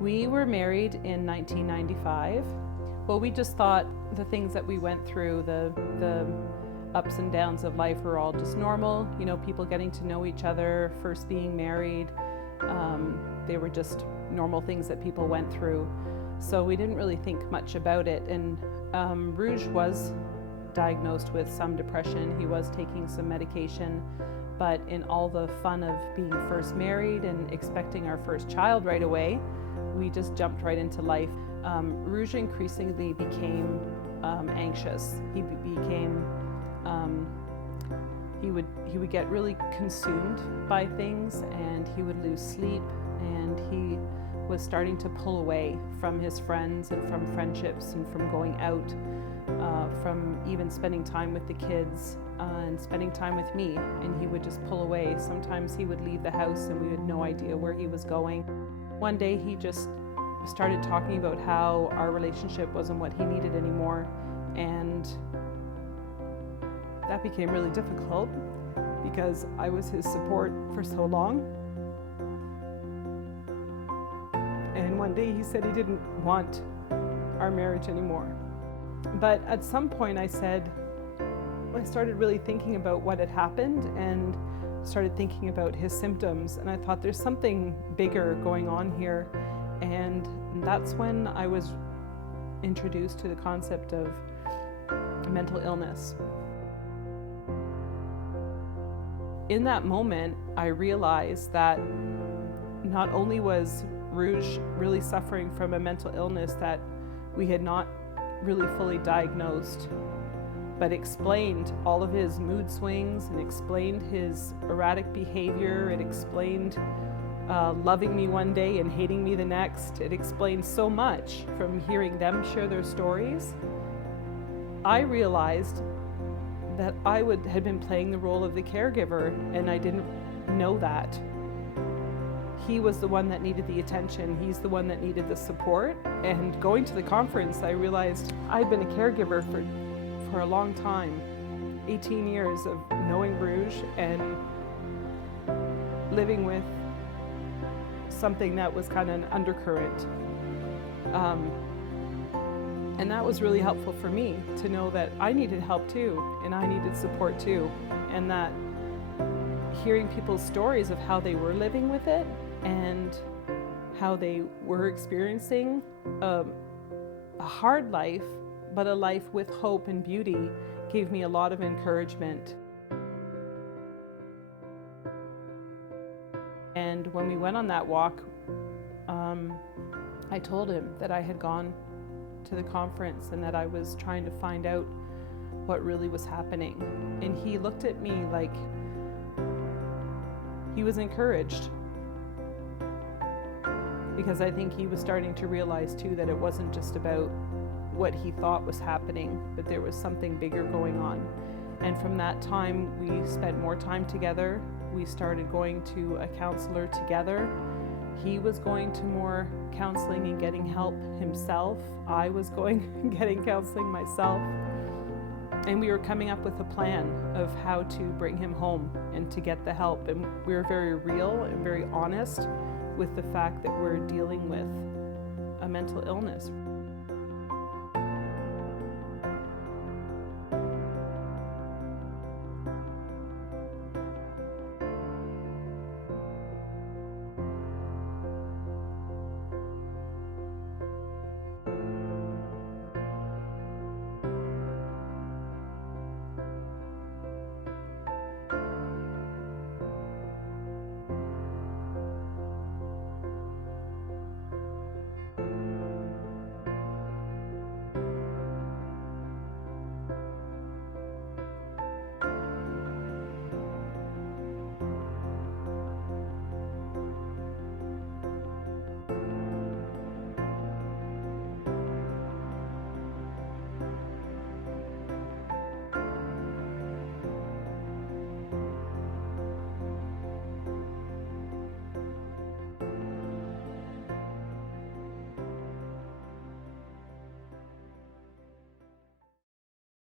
We were married in 1995. Well, we just thought the things that we went through, the ups and downs of life were all just normal. You know, people getting to know each other, first being married. They were just normal things that people went through. So we didn't really think much about it. And Rouge was diagnosed with some depression. He was taking some medication. But in all the fun of being first married and expecting our first child right away, we just jumped right into life. Rouge increasingly became anxious. He would get really consumed by things, and he would lose sleep, and he was starting to pull away from his friends and from friendships and from going out, from even spending time with the kids and spending time with me, and he would just pull away. Sometimes he would leave the house and we had no idea where he was going. One day he just started talking about how our relationship wasn't what he needed anymore, and that became really difficult because I was his support for so long. And one day he said he didn't want our marriage anymore. But at some point I started really thinking about what had happened and started thinking about his symptoms, and I thought there's something bigger going on here. And that's when I was introduced to the concept of mental illness. In that moment, I realized that not only was Rouge really suffering from a mental illness that we had not really fully diagnosed, but explained all of his mood swings and explained his erratic behavior. It explained loving me one day and hating me the next. It explained so much from hearing them share their stories. I realized that I had been playing the role of the caregiver, and I didn't know that. He was the one that needed the attention. He's the one that needed the support. And going to the conference, I realized I'd been a caregiver for a long time, 18 years of knowing Rouge and living with something that was kind of an undercurrent. And that was really helpful for me to know that I needed help too, and I needed support too, and that hearing people's stories of how they were living with it and how they were experiencing a hard life, but a life with hope and beauty, gave me a lot of encouragement. And when we went on that walk, I told him that I had gone to the conference and that I was trying to find out what really was happening. And he looked at me like he was encouraged, because I think he was starting to realize too that it wasn't just about what he thought was happening, but there was something bigger going on. And from that time, we spent more time together. We started going to a counselor together. He was going to more counseling and getting help himself. I was going and getting counseling myself. And we were coming up with a plan of how to bring him home and to get the help. And we were very real and very honest with the fact that we're dealing with a mental illness.